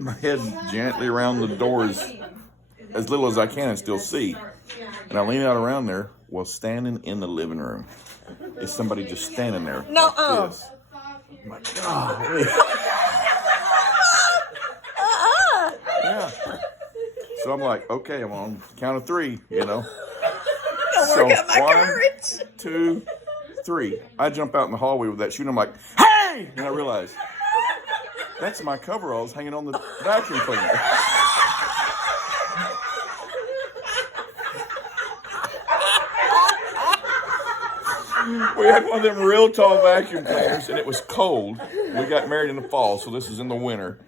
My head gently around the doors as little as I can and still see. And I lean out around there. Well, standing in the living room is somebody just standing there. No, like this. I'm like, oh, yeah. So I'm like, okay, I'm on count of three, you know. Don't work out my 1, courage. 2, 3. I jump out in the hallway with that shoe and I'm like, hey! And I realize that's my coveralls hanging on the vacuum cleaner. We had one of them real tall vacuum cleaners and it was cold. We got married in the fall, so this is in the winter.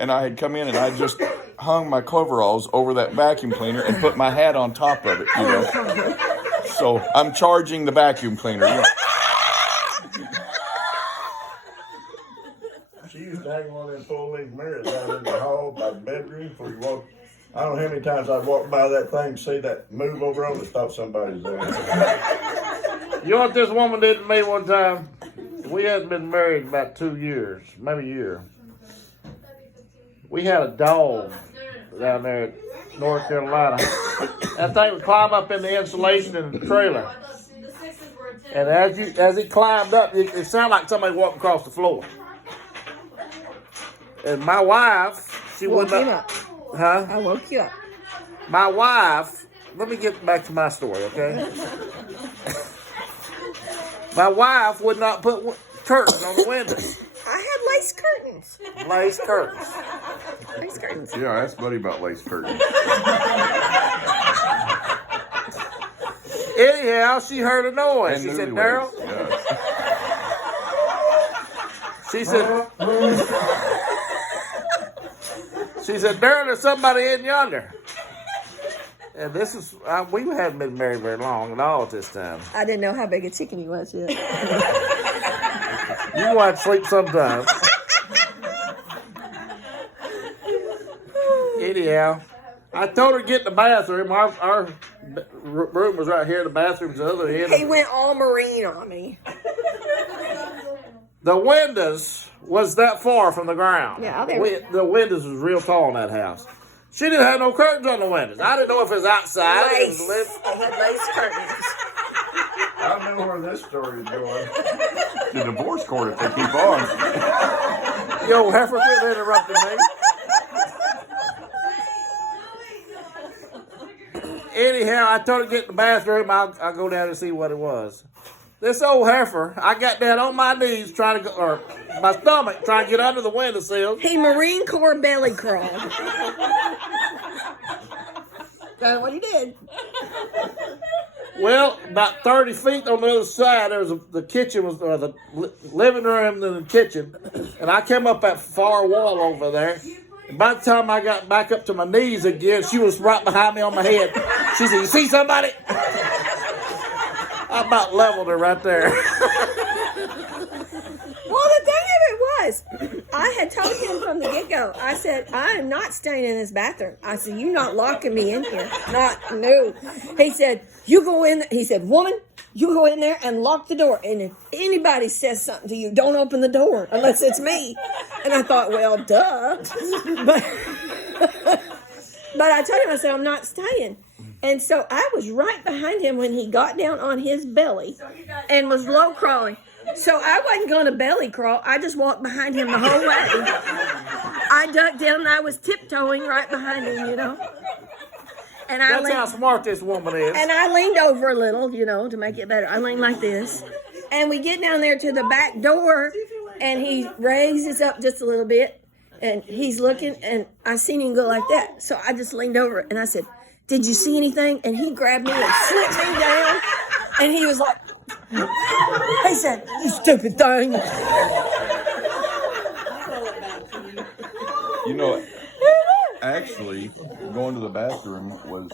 And I had come in and I just hung my coveralls over that vacuum cleaner and put my hat on top of it, you know. So I'm charging the vacuum cleaner. You know. She used to hang one of them full-length mirrors down in the hall by the bedroom before you walk. I don't know how many times I'd walk by that thing, see that move over on it, thought somebody's there. You know what this woman did to me one time? We hadn't been married about 2 years, maybe a year. We had a dog down there at North Carolina. That thing would climb up in the insulation in the trailer. And as he climbed up, it sounded like somebody walked across the floor. And my wife, she Woke wouldn't him up. Huh? I woke you up. My wife, let me get back to my story, okay? My wife would not put curtains on the windows. I had lace curtains. Lace curtains. Lace curtains. Yeah, ask Buddy about lace curtains. Anyhow, she heard a noise. And She said, newlyweds. Daryl. Yeah. She said, Daryl, there's somebody in yonder. And this is, we hadn't been married very long at all at this time. I didn't know how big a chicken he was yet. You want to sleep sometime. Anyhow, I told her to get in the bathroom. Our room was right here. The bathroom's the other end. He went all marine on me. The windows was that far from the ground. Yeah, they were. The windows was real tall in that house. She didn't have no curtains on the windows. I didn't know if it was outside. Lace. It was I had lace curtains. I know where this story's going. The divorce court if they keep on. Yo, heifer, quit interrupting me. Anyhow, I told her to get in the bathroom. I'll go down and see what it was. This old heifer, I got down on my knees trying to go, or my stomach trying to get under the windowsill. He Marine Corps belly crawled. That's what he did. Well, about 30 feet on the other side, there was the kitchen was, or the living room and the kitchen, and I came up that far wall over there. And by the time I got back up to my knees again, she was right behind me on my head. She said, "You see somebody?" I about leveled her right there. Well, the thing of it was, I had told him from the get-go, I said, I am not staying in this bathroom. I said, you're not locking me in here. No. He said, you go in. He said, woman, you go in there and lock the door. And if anybody says something to you, don't open the door unless it's me. And I thought, well, duh. But I told him, I said, I'm not staying. And so I was right behind him when he got down on his belly and was low crawling. So I wasn't going to belly crawl. I just walked behind him the whole way. I ducked down and I was tiptoeing right behind him, you know. And That's how smart this woman is. And I leaned over a little, you know, to make it better. I leaned like this. And we get down there to the back door and he raises up just a little bit and he's looking and I seen him go like that. So I just leaned over and I said, did you see anything? And he grabbed me and slipped me down. And he was like, he said, you stupid thing. You know, actually, going to the bathroom was